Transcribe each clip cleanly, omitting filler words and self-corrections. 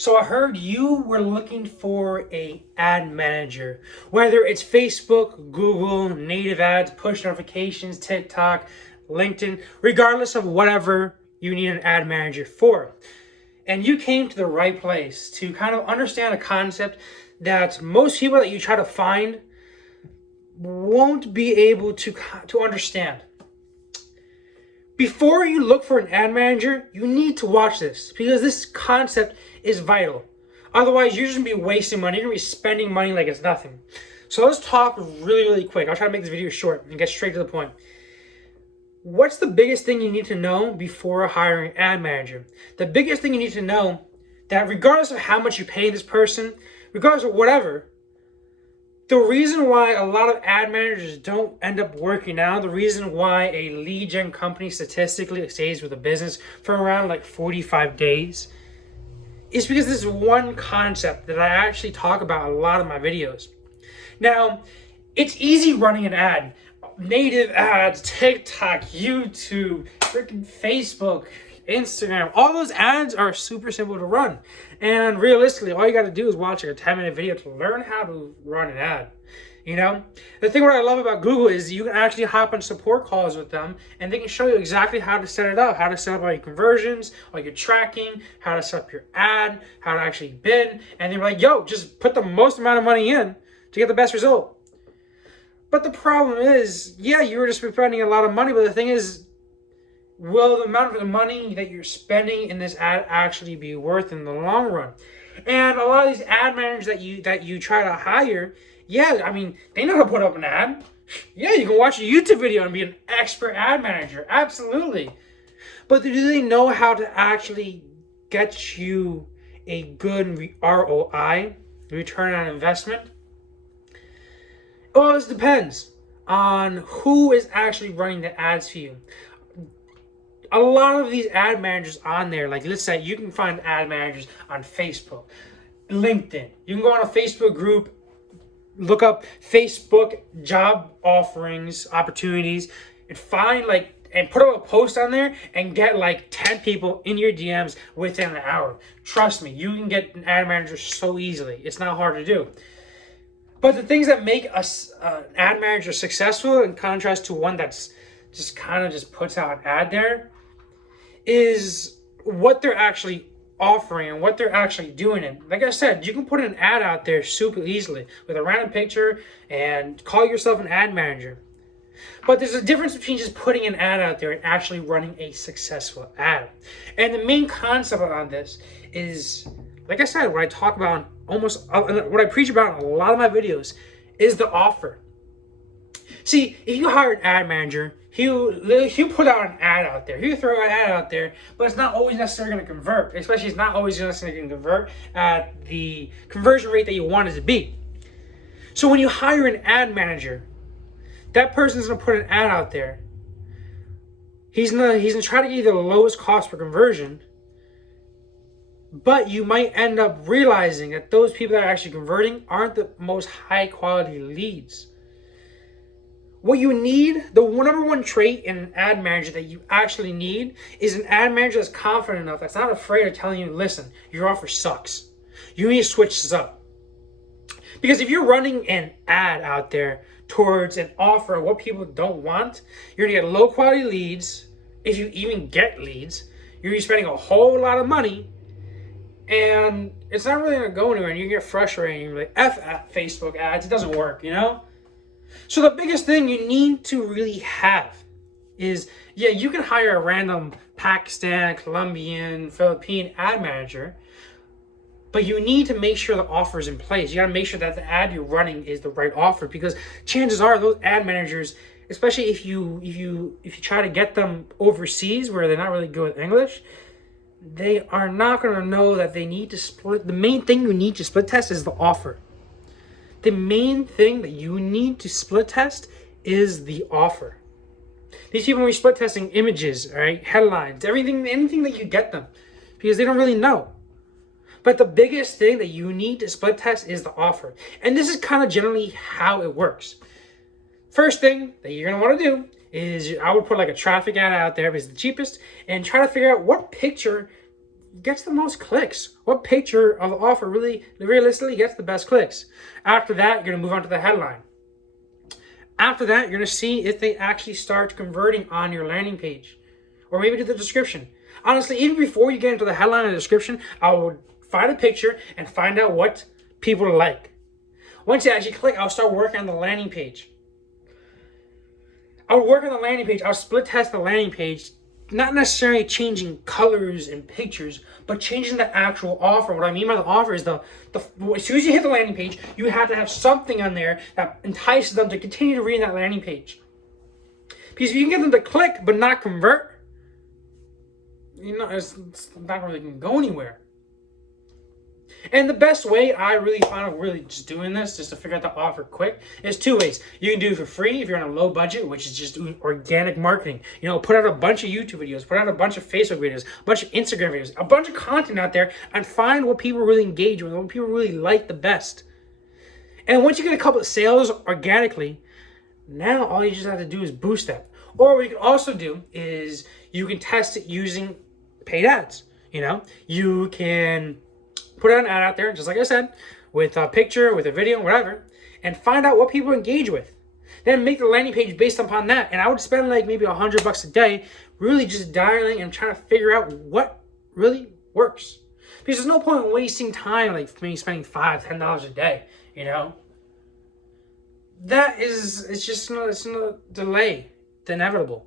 So I heard you were looking for a ad manager, whether it's Facebook, Google, native ads, push notifications, TikTok, LinkedIn, regardless of whatever you need an ad manager for. And you came to the right place to kind of understand a concept that most people that you try to find won't be able to understand. Before you look for an ad manager, you need to watch this because this concept is vital. Otherwise, you're just going to be wasting money. You're going to be spending money like it's nothing. So let's talk really quick. I'll try to make this video short and get straight to the point. What's the biggest thing you need to know before hiring an ad manager? The biggest thing you need to know that regardless of how much you pay this person, regardless of whatever, the reason why a lot of ad managers don't end up working out, the reason why a lead gen company statistically stays with a business for around like 45 days is because this is one concept that I actually talk about a lot of my videos. Now, it's easy running an ad. Native ads, TikTok, YouTube, freaking Facebook, Instagram, all those ads are super simple to run. And realistically, all you got to do is watch like a 10-minute video to learn how to run an ad. You know, the thing what I love about Google is you can actually hop on support calls with them and they can show you exactly how to set it up, how to set up all your conversions, all your tracking, how to set up your ad, how to actually bid. And they're like, yo, just put the most amount of money in to get the best result. But the problem is, yeah, you were just spending a lot of money, but the thing is, will the amount of money that you're spending in this ad actually be worth in the long run? And a lot of these ad managers that you try to hire, yeah, I mean, they know how to put up an ad. Yeah, you can watch a YouTube video and be an expert ad manager, absolutely. But do they know how to actually get you a good ROI, return on investment? Well, this depends on who is actually running the ads for you. A lot of these ad managers on there, like let's say you can find ad managers on Facebook, LinkedIn. You can go on a Facebook group, look up Facebook job offerings, opportunities, and find and put up a post on there and get like 10 people in your DMs within an hour. Trust me, you can get an ad manager so easily. It's not hard to do. But the things that make us an ad manager successful, in contrast to one that's just kind of just puts out an ad there, is what they're actually offering and what they're actually doing. And like I said, you can put an ad out there super easily with a random picture and call yourself an ad manager. But there's a difference between just putting an ad out there and actually running a successful ad. And the main concept on this is, like I said, what I talk about what I preach about in a lot of my videos is the offer. See, if you hire an ad manager, he'll put out an ad out there. He'll throw an ad out there, but it's not always necessarily going to convert. Especially, it's not always necessarily going to convert at the conversion rate that you want it to be. So when you hire an ad manager, that person's going to put an ad out there. He's going to try to get you the lowest cost per conversion. But you might end up realizing that those people that are actually converting aren't the most high quality leads. What you need, the number one trait in an ad manager that you actually need is an ad manager that's confident enough, that's not afraid of telling you, listen, your offer sucks. You need to switch this up. Because if you're running an ad out there towards an offer of what people don't want, you're going to get low quality leads. If you even get leads, you're going to be spending a whole lot of money. And it's not really going to go anywhere, and you get frustrated, and you're like, F Facebook ads, it doesn't work, you know? So the biggest thing you need to really have is, yeah, you can hire a random Pakistan, Colombian, Philippine ad manager, but you need to make sure the offer is in place. You got to make sure that the ad you're running is the right offer, because chances are those ad managers, especially if you try to get them overseas where they're not really good with English, they are not going to know that they need to split. The main thing you need to split test is the offer. The main thing that you need to split test is the offer. These people are split testing images, right? Headlines, anything that you get them, because they don't really know. But the biggest thing that you need to split test is the offer. And this is kind of generally how it works. First thing that you're going to want to do is I would put like a traffic ad out there if it's the cheapest and try to figure out what picture gets the most clicks? What picture of the offer really realistically gets the best clicks? After that, you're going to move on to the headline. After that, you're going to see if they actually start converting on your landing page, or maybe to the description. Honestly, even before you get into the headline and the description, I would find a picture and find out what people like. Once you actually click, I'll start working on the landing page. I would work on the landing page. I'll split test the landing page, not necessarily changing colors and pictures, but changing the actual offer. What I mean by the offer is as soon as you hit the landing page, you have to have something on there that entices them to continue to read that landing page. Because if you can get them to click but not convert, it's not really going to go anywhere. And the best way I really find of really just doing this, just to figure out the offer quick, is two ways. You can do it for free if you're on a low budget, which is just organic marketing. Put out a bunch of YouTube videos, put out a bunch of Facebook videos, a bunch of Instagram videos, a bunch of content out there, and find what people really engage with, what people really like the best. And once you get a couple of sales organically, now all you just have to do is boost that. Or what you can also do is you can test it using paid ads. You can put an ad out there, just like I said, with a picture, with a video, whatever, and find out what people engage with. Then make the landing page based upon that. And I would spend like maybe $100 a day really just dialing and trying to figure out what really works. Because there's no point in wasting time, like maybe spending $5, $10 a day, It's no delay. It's inevitable.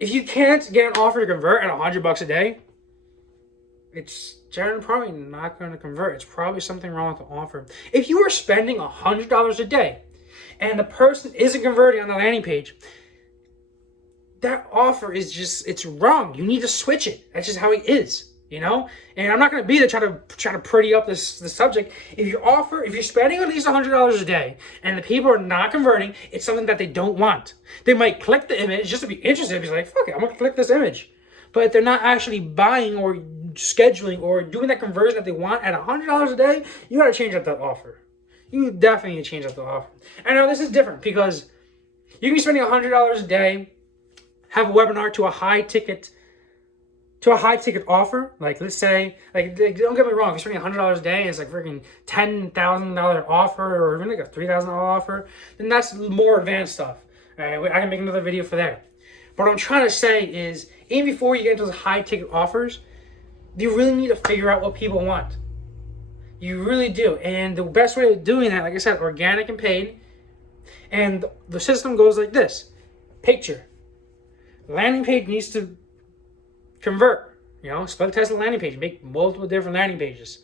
If you can't get an offer to convert at $100 a day, it's generally probably not going to convert. It's probably something wrong with the offer. If you are spending $100 a day and the person isn't converting on the landing page, that offer is it's wrong. You need to switch it. That's just how it is, And I'm not going to be there try to pretty up this subject. If you're spending at least $100 a day and the people are not converting, it's something that they don't want. They might click the image just to be interested. Be like, fuck it, I'm going to click this image. But if they're not actually buying or scheduling or doing that conversion that they want at $100 a day, you got to change up that offer. You definitely need to change up the offer. I know this is different because you can be spending $100 a day, have a webinar to a high ticket offer. Like let's say, don't get me wrong, if you're spending $100 a day and it's like freaking $10,000 offer or even like a $3,000 offer, then that's more advanced stuff. All right, I can make another video for that. But what I'm trying to say is, even before you get into those high ticket offers, you really need to figure out what people want. You really do. And the best way of doing that, like I said, organic and paid. And the system goes like this. Picture. Landing page needs to convert. Split test the landing page. Make multiple different landing pages.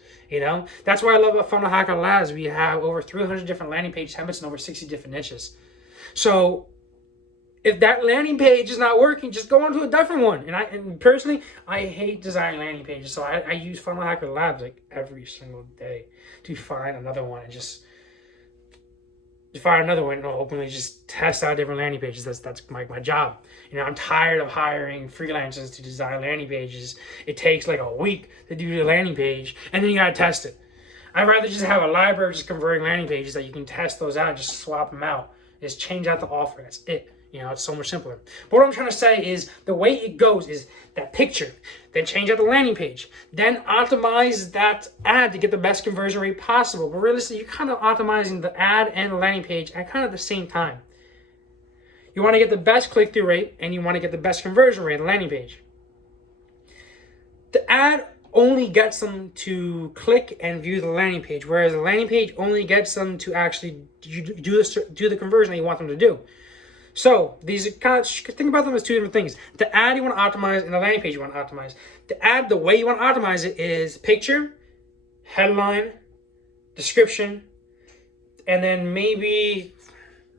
That's why I love about Funnel Hacker Labs. We have over 300 different landing page templates and over 60 different niches. So if that landing page is not working, just go on to a different one. And personally, I hate designing landing pages. So I use Funnel Hacker Labs like every single day to find another one and just find another one and openly just test out different landing pages. That's my job. I'm tired of hiring freelancers to design landing pages. It takes like a week to do the landing page and then you gotta test it. I'd rather just have a library of just converting landing pages that you can test those out, just swap them out. Just change out the offer. That's it. It's so much simpler. But what I'm trying to say is the way it goes is that picture, then change out the landing page, then optimize that ad to get the best conversion rate possible. But realistically, you're kind of optimizing the ad and the landing page at kind of the same time. You want to get the best click-through rate and you want to get the best conversion rate on the landing page. The ad only gets them to click and view the landing page, whereas the landing page only gets them to actually do the conversion that you want them to do. So these are think about them as two different things. The ad you want to optimize and the landing page you want to optimize. The ad, the way you want to optimize it is picture, headline, description, and then maybe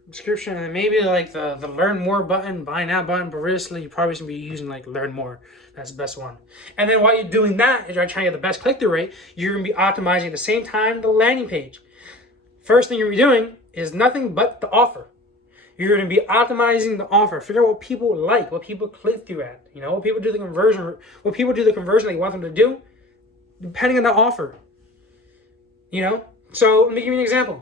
description, and maybe like the learn more button, buy now button. But realistically, you probably should be using like learn more. That's the best one. And then while you're doing that, if you're trying to get the best click-through rate, you're going to be optimizing at the same time the landing page. First thing you're going to be doing is nothing but the offer. You're going to be optimizing the offer. Figure out what people like, what people click through at. What people do the conversion that you want them to do, depending on the offer. So let me give you an example.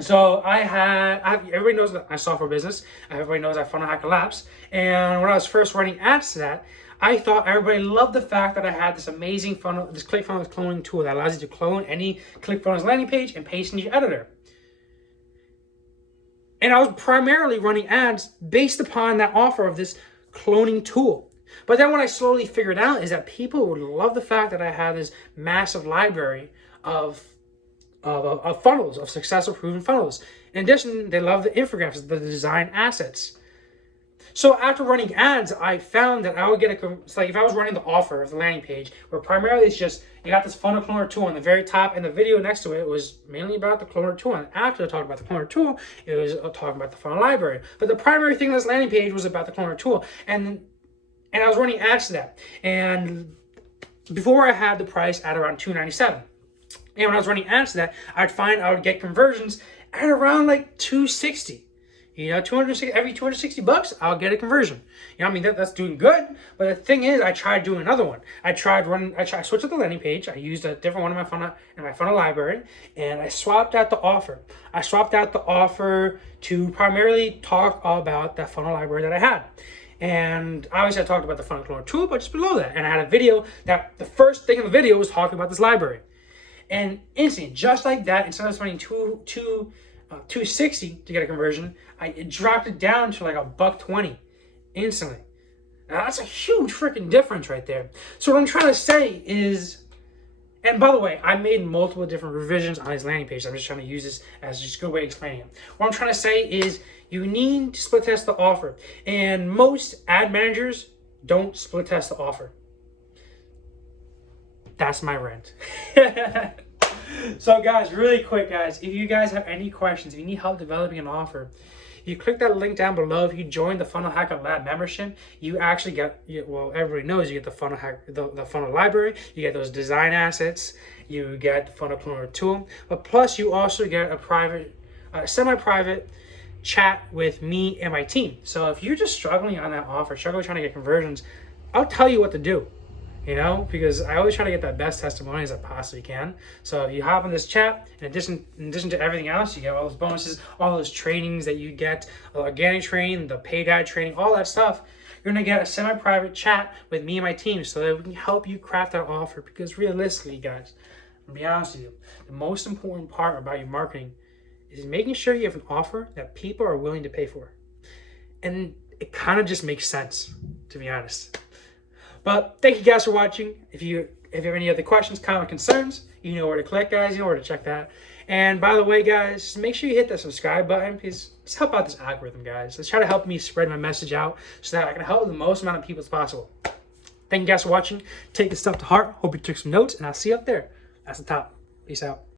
So everybody knows that I software business. Everybody knows I Funnel Hacker Labs. And when I was first running ads to that, I thought everybody loved the fact that I had this amazing funnel, this ClickFunnels cloning tool that allows you to clone any ClickFunnels landing page and paste into your editor. And I was primarily running ads based upon that offer of this cloning tool. But then what I slowly figured out is that people would love the fact that I had this massive library of funnels, of successful proven funnels. In addition, they love the infographics, the design assets. So after running ads, I found that I would get it's like if I was running the offer of the landing page, where primarily it's just, you got this funnel cloner tool on the very top, and the video next to it was mainly about the cloner tool. And after I talked about the cloner tool, it was talking about the funnel library. But the primary thing on this landing page was about the cloner tool. And I was running ads to that. And before I had the price at around $297. And when I was running ads to that, I'd find I would get conversions at around like $260. You know, every 260 bucks, I'll get a conversion. You know, I mean, that's doing good. But the thing is, I tried doing another one. I switched to the landing page. I used a different one in my funnel library, and I swapped out the offer. I swapped out the offer to primarily talk about that funnel library that I had. And obviously I talked about the funnel cloner tool, but just below that. And I had a video that the first thing in the video was talking about this library. And instantly, just like that, instead of spending $260 to get a conversion, I dropped it down to like $120 instantly. Now that's a huge freaking difference right there. So what I'm trying to say is, and by the way, I made multiple different revisions on his landing page. I'm just trying to use this as just a good way of explaining it. What I'm trying to say is you need to split test the offer. And most ad managers don't split test the offer. That's my rant. So guys, really quick guys, if you guys have any questions, if you need help developing an offer, you click that link down below. If you join the Funnel Hacker Lab membership, you actually get, well, everybody knows you get the funnel hack, the funnel library, you get those design assets, you get the funnel cloner tool, but plus you also get a private, semi-private chat with me and my team. So if you're just struggling on that offer, struggling trying to get conversions, I'll tell you what to do. You know, because I always try to get that best testimonials I possibly can. So if you hop in this chat, in addition to everything else, you get all those bonuses, all those trainings that you get, the organic training, the paid ad training, all that stuff. You're gonna get a semi-private chat with me and my team so that we can help you craft that offer. Because realistically, guys, to be honest with you, the most important part about your marketing is making sure you have an offer that people are willing to pay for. And it kind of just makes sense, to be honest. But thank you guys for watching. If you have any other questions, comment, concerns, you know where to click, guys. You know where to check that. And by the way, guys, make sure you hit that subscribe button because let's help out this algorithm, guys. Let's try to help me spread my message out so that I can help the most amount of people as possible. Thank you guys for watching. Take this stuff to heart. Hope you took some notes, and I'll see you up there. That's the top. Peace out.